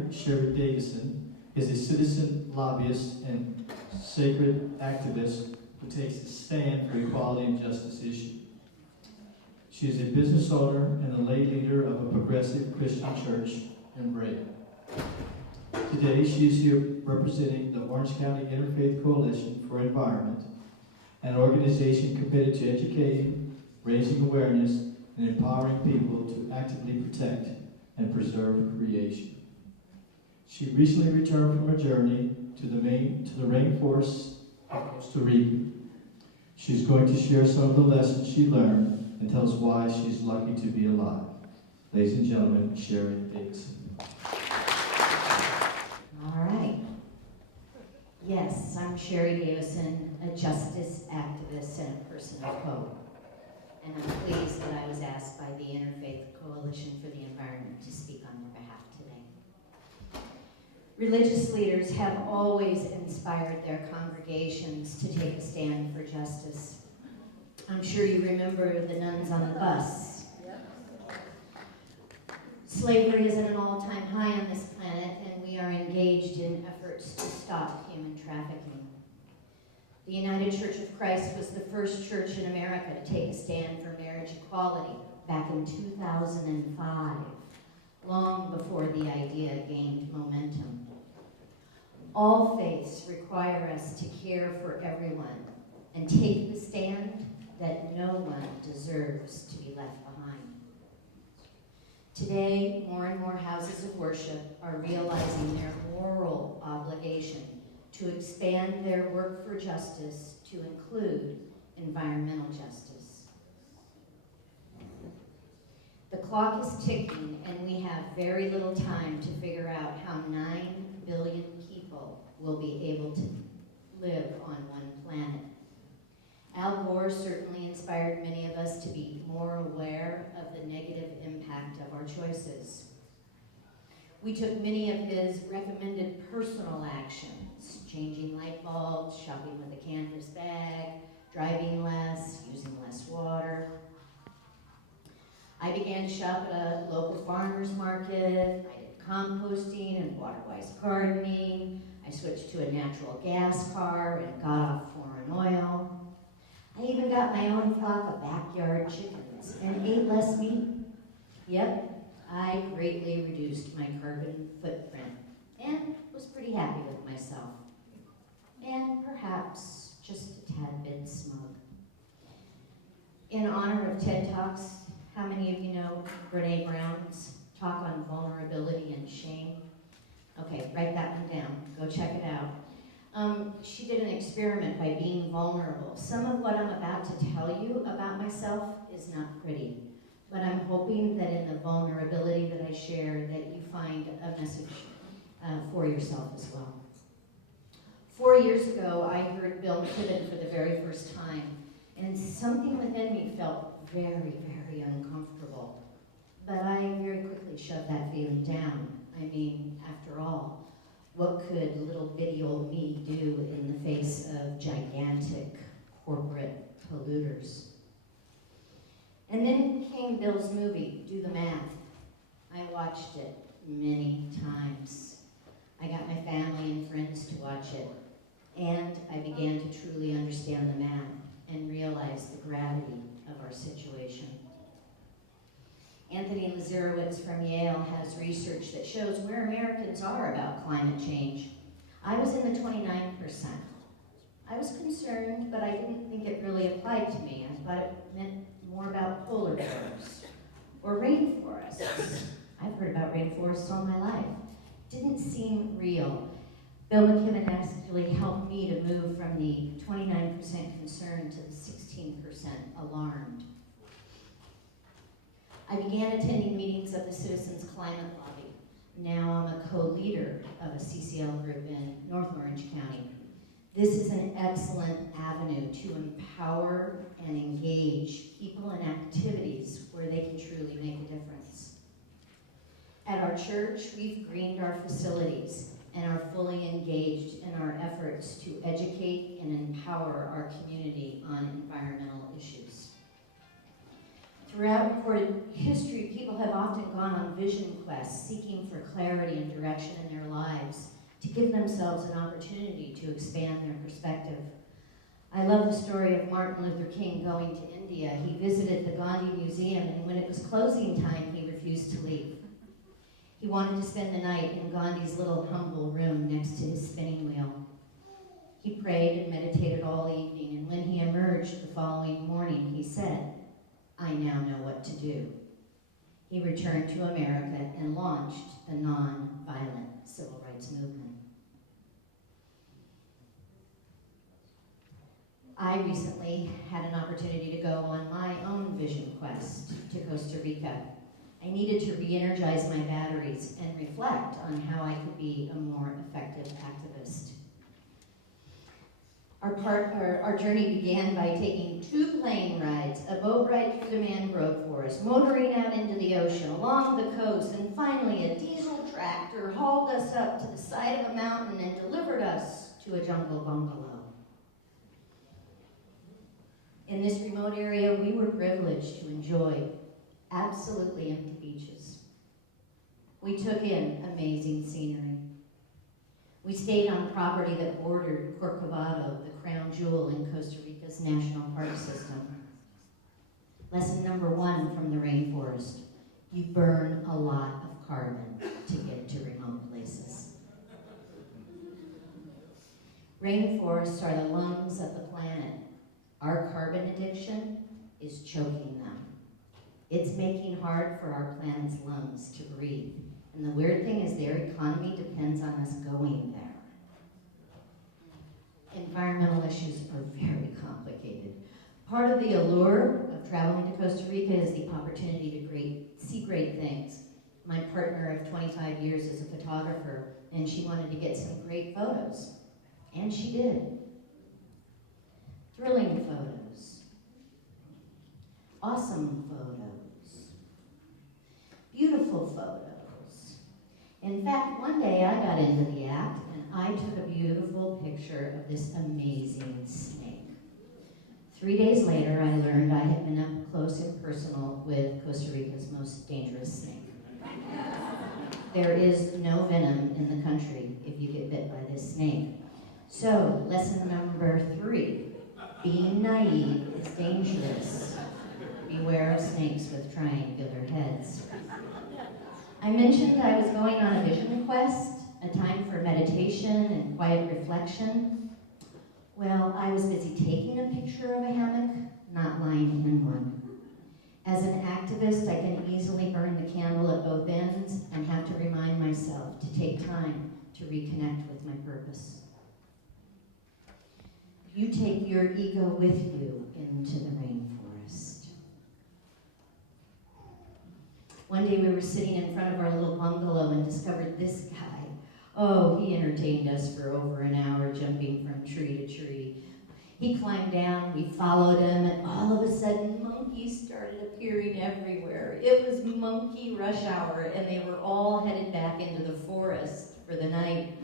leader, Sherri, is a citizen lobbyist and sacred activist who takes a stand for equality and justice issues. She is a business owner and a lay leader of a progressive Christian church in Brea. Today, she is here representing the Orange County Interfaith Coalition for Environment, an organization committed to educating, raising awareness, and empowering people to actively protect and preserve creation. She recently returned from a journey to the rainforests of Costa Rica. She's going to share some of the lessons she learned and tell us why she's lucky to be alive. Ladies and gentlemen, Sherri Davison. All right. Yes, I'm Sherri Davison, a justice activist and a person of hope. And I'm pleased that I was asked by the Interfaith Coalition for the Environment to speak on their behalf today. Religious leaders have always inspired their congregations to take a stand for justice. I'm sure you remember the nuns on the bus. Slavery is at an all-time high on this planet, and we are engaged in efforts to stop human trafficking. The United Church of Christ was the first church in America to take a stand for marriage equality back in 2005, long before the idea gained momentum. All faiths require us to care for everyone and take the stand that no one deserves to be left behind. Today, more and more houses of worship are realizing their moral obligation to expand their work for justice to include environmental justice. The clock is ticking, and we have very little time to figure out how 9 billion people will be able to live on one planet. Al Gore certainly inspired many of us to be more aware of the negative impact of our choices. We took many of his recommended personal actions, changing light bulbs, shopping with a canvas bag, driving less, using less water. I began to shop at a local farmer's market. I did composting and water-wise gardening. I switched to a natural gas car and got off foreign oil. I even got my own flock of backyard chickens and ate less meat. Yep, I greatly reduced my carbon footprint and was pretty happy with myself. And perhaps just a tad bit smug. In honor of TED Talks, how many of you know Brene Brown's talk on vulnerability and shame? Okay, write that one down. Go check it out. She did an experiment by being vulnerable. Some of what I'm about to tell you about myself is not pretty, but I'm hoping that in the vulnerability that I share that you find a message for yourself as well. 4 years ago, I heard Bill McKibben for the very first time, and something within me felt very, very uncomfortable. But I very quickly shoved that feeling down. I mean, after all, what could little bitty old me do in the face of gigantic corporate polluters? And then came Bill's movie, Do the Math. I watched it many times. I got my family and friends to watch it, and I began to truly understand the math and realize the gravity of our situation. Anthony Lazarowitz from Yale has research that shows where Americans are about climate change. I was in the 29%. I was concerned, but I didn't think it really applied to me. I thought it meant more about polar bears or rainforests. I've heard about rainforests all my life. Didn't seem real. Bill McKibben actually helped me to move from the 29% concerned to the 16% alarmed. I began attending meetings of the Citizens Climate Lobby. Now I'm a co-leader of a CCL group in North Orange County. This is an excellent avenue to empower and engage people in activities where they can truly make a difference. At our church, we've greened our facilities and are fully engaged in our efforts to educate and empower our community on environmental issues. Throughout recorded history, people have often gone on vision quests, seeking for clarity and direction in their lives, to give themselves an opportunity to expand their perspective. I love the story of Martin Luther King going to India. He visited the Gandhi Museum, and when it was closing time, he refused to leave. He wanted to spend the night in Gandhi's little humble room next to his spinning wheel. He prayed and meditated all evening, and when he emerged the following morning, he said, "I now know what to do." He returned to America and launched the non-violent civil rights movement. I recently had an opportunity to go on my own vision quest to Costa Rica. I needed to re-energize my batteries and reflect on how I could be a more effective activist. Our journey began by taking 2 plane rides, a boat ride through the mangrove forest, motoring out into the ocean, along the coast, and finally a diesel tractor hauled us up to the side of a mountain and delivered us to a jungle bungalow. In this remote area, we were privileged to enjoy absolutely empty beaches. We took in amazing scenery. We stayed on property that bordered Corcovado, the crown jewel in Costa Rica's national park system. Lesson number 1 from the rainforest: you burn a lot of carbon to get to remote places. Rainforests are the lungs of the planet. Our carbon addiction is choking them. It's making hard for our planet's lungs to breathe. And the weird thing is their economy depends on us going there. Environmental issues are very complicated. Part of the allure of traveling to Costa Rica is the opportunity to see great things. My partner of 25 years is a photographer, and she wanted to get some great photos. And she did. Thrilling photos. Awesome photos. Beautiful photos. In fact, one day I got into the act and I took a beautiful picture of this amazing snake. 3 days later, I learned I had been up close and personal with Costa Rica's most dangerous snake. There is no venom in the country if you get bit by this snake. So, lesson number 3, being naive is dangerous. Beware of snakes with triangular heads. I mentioned I was going on a vision quest, a time for meditation and quiet reflection. Well, I was busy taking a picture of a hammock, not lying in one. As an activist, I can easily burn the candle at both ends and have to remind myself to take time to reconnect with my purpose. You take your ego with you into the rainforest. One day we were sitting in front of our little bungalow and discovered this guy. Oh, he entertained us for over an hour, jumping from tree to tree. He climbed down, we followed him, and all of a sudden monkeys started appearing everywhere. It was monkey rush hour, and they were all headed back into the forest for the night.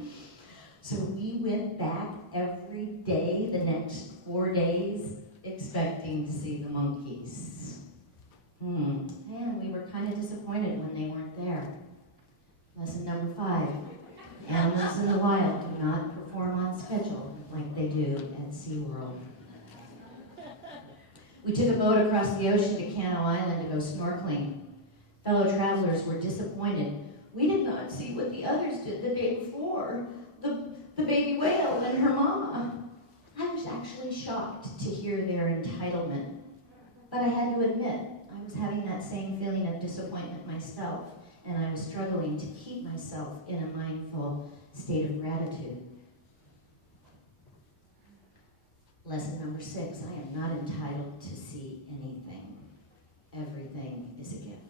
So we went back every day the next 4 days, expecting to see the monkeys. And we were kind of disappointed when they weren't there. Lesson number 5, animals in the wild do not perform on schedule like they do at SeaWorld. We took a boat across the ocean to Cano Island to go snorkeling. Fellow travelers were disappointed. We did not see what the others did the day before. The baby whale and her mama. I was actually shocked to hear their entitlement. But I had to admit, I was having that same feeling of disappointment myself, and I was struggling to keep myself in a mindful state of gratitude. Lesson number 6, I am not entitled to see anything. Everything is a gift.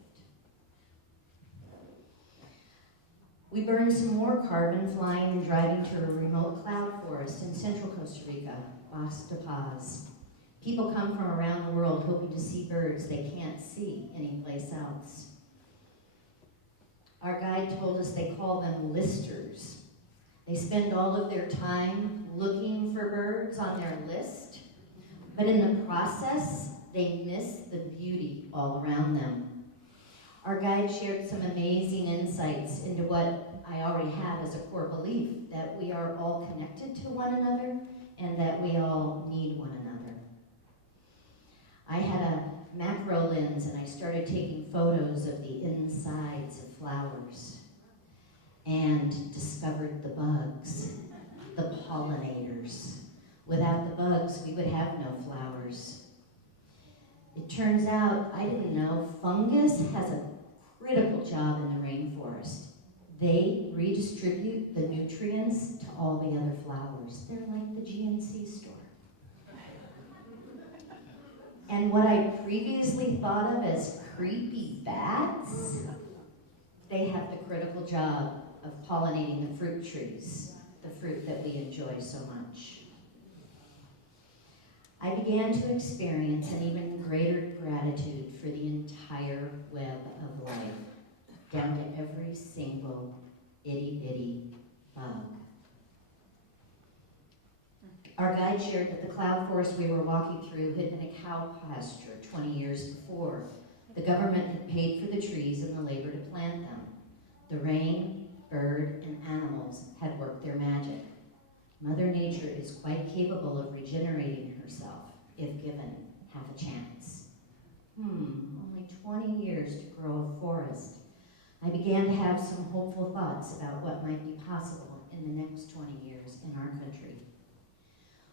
We burned some more carbon flying and driving to a remote cloud forest in central Costa Rica, Bosque de Paz. People come from around the world hoping to see birds they can't see anyplace else. Our guide told us they call them listers. They spend all of their time looking for birds on their list, but in the process, they miss the beauty all around them. Our guide shared some amazing insights into what I already have as a core belief, that we are all connected to one another and that we all need one another. I had a macro lens and I started taking photos of the insides of flowers and discovered the bugs, the pollinators. Without the bugs, we would have no flowers. It turns out, I didn't know, fungus has a critical job in the rainforest. They redistribute the nutrients to all the other flowers. They're like the GNC store. And what I previously thought of as creepy bats, they have the critical job of pollinating the fruit trees, the fruit that we enjoy so much. I began to experience an even greater gratitude for the entire web of life, down to every single itty-bitty bug. Our guide shared that the cloud forest we were walking through had been a cow pasture 20 years before. The government had paid for the trees and the labor to plant them. The rain, bird, and animals had worked their magic. Mother Nature is quite capable of regenerating herself if given half a chance. Only 20 years to grow a forest. I began to have some hopeful thoughts about what might be possible in the next 20 years in our country.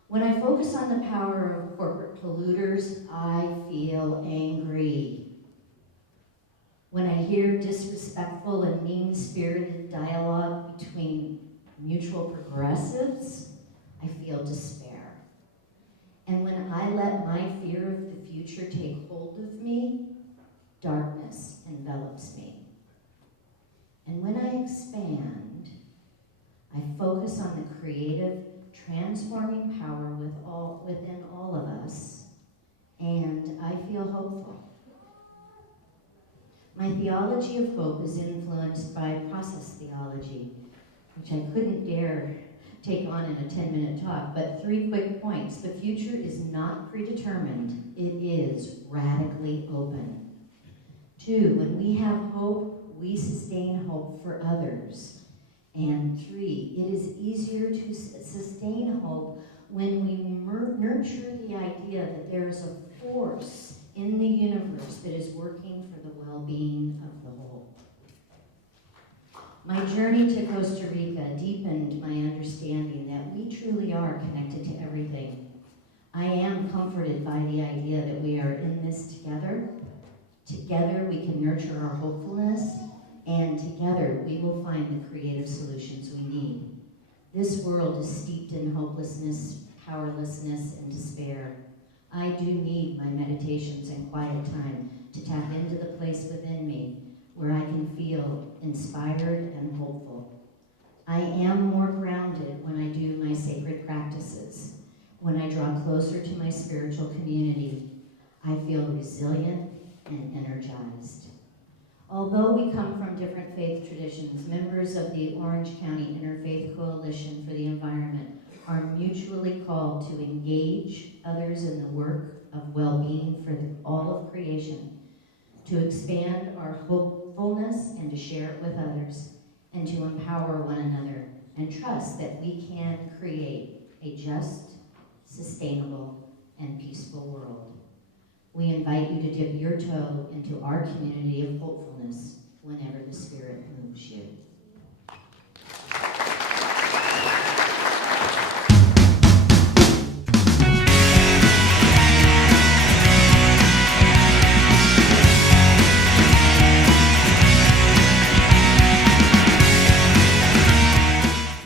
When I focus on the power of corporate polluters, I feel angry. When I hear disrespectful and mean-spirited dialogue between mutual progressives, I feel despair. And when I let my fear of the future take hold of me, darkness envelops me. And when I expand, I focus on the creative, transforming power within all of us, and I feel hopeful. My theology of hope is influenced by process theology, which I couldn't dare take on in a 10-minute talk, but 3 quick points. The future is not predetermined, it is radically open. 2, when we have hope, we sustain hope for others. And 3, it is easier to sustain hope when we nurture the idea that there is a force in the universe that is working for the well-being of the whole. My journey to Costa Rica deepened my understanding that we truly are connected to everything. I am comforted by the idea that we are in this together. Together we can nurture our hopefulness, and together we will find the creative solutions we need. This world is steeped in hopelessness, powerlessness, and despair. I do need my meditations and quiet time to tap into the place within me where I can feel inspired and hopeful. I am more grounded when I do my sacred practices. When I draw closer to my spiritual community, I feel resilient and energized. Although we come from different faith traditions, members of the Orange County Interfaith Coalition for the Environment are mutually called to engage others in the work of well-being for all of creation, to expand our hopefulness and to share it with others, and to empower one another and trust that we can create a just, sustainable, and peaceful world. We invite you to dip your toe into our community of hopefulness whenever the Spirit moves you.